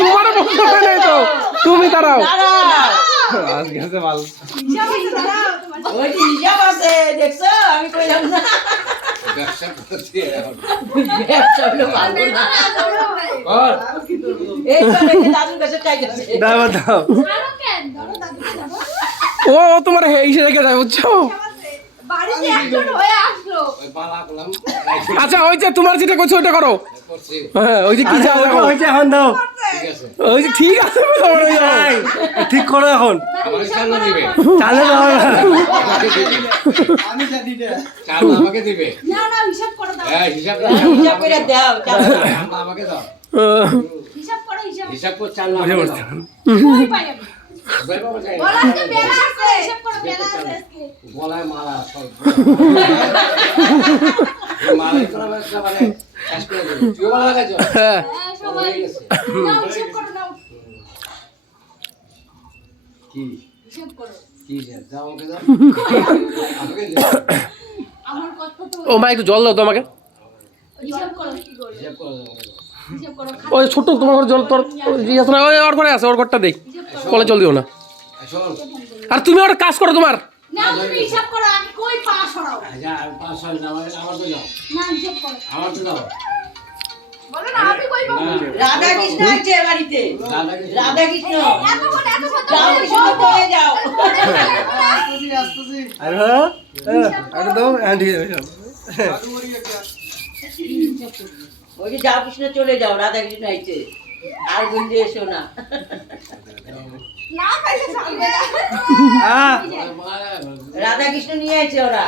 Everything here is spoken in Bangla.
তোমার বসতে নেই তো, তুমি দাঁড়াও। আজকে আছে ভালো। ওই যে হিসাব আছে দেখছো, আমি কইলাম না ব্যবসা করতে এখন। ব্যবসা হলো ভালো না। কর। এই তো রেখে দাদুর কাছে চাইতেছে। দাও দাও। ও তোমার হিসেবে রেখে যায়, বুঝছো? বাড়িতে একজন হয়ে আসলো। ওই পালা করলাম। আচ্ছা ওই যে তোমার যেটা করছো ওইটা করো। করছি। হ্যাঁ ওই যে কি যা হয়েছে এখন দাও, ঠিক আছে। ওই যে ঠিক আছে তোমার ওই যাও। ঠিক করো এখন। আমার চাল দিবে। চালে দাও না। চাল আমাকে দিবে। না না হিসাব করো দাও। হ্যাঁ হিসাব হিসাব করে দাও চাল। চাল আমাকে দাও। হিসাব করো হিসাব। হিসাব করে চাল আমাকে দাও। কই পাই আমি? বের বাবা যাই। বলা আজকে বেলা আছে, হিসাব করো বেলা আছে আজকে। গলায় মালা সব। মালা তো আমার মানে শেষ করে দেব। তুই মালা লাগাইছো? হ্যাঁ হ্যাঁ সবাই নাও হিসাব করো নাও। কি? হিসাব করো। কি স্যার? দাও আমাকে দাও। আমাকে দাও। আমার কথা তো ও মা একটু জল দাও তো আমাকে। হিসাব করো কি করো? হিসাব করে দাও আমাকে দাও। হিসাব করো। ওই ছোট্ট তোমার ঘরে জল তোর আছে না, ওই ওর ঘরে আছে, ওর ঘরটা দেখ, কলে জল দিও না। শোন। আর তুমি ওটা কাজ করো তোমার। না তুমি হিসাব করো আগে কই পা সরাও। যা 500 আমার তো দাও। না হিসাব করো। আমার তো দাও। বলো না আমি কই পাবো। না। রাধা কৃষ্ণ আছে বাড়িতে। দাদাকে রাধা কৃষ্ণ এতক্ষণ যাও শুনতে হয়ে যাও। আর হ্যাঁ এটা দাও অ্যান্ড হয়ে যাবে। ওই যে যাও কৃষ্ণ চলে যাও, রাধা কৃষ্ণ আইছে আর বলতে এসো না। না পাইলে চলবে না। হ্যাঁ রাধা কৃষ্ণ নিয়ে আইছে ওরা।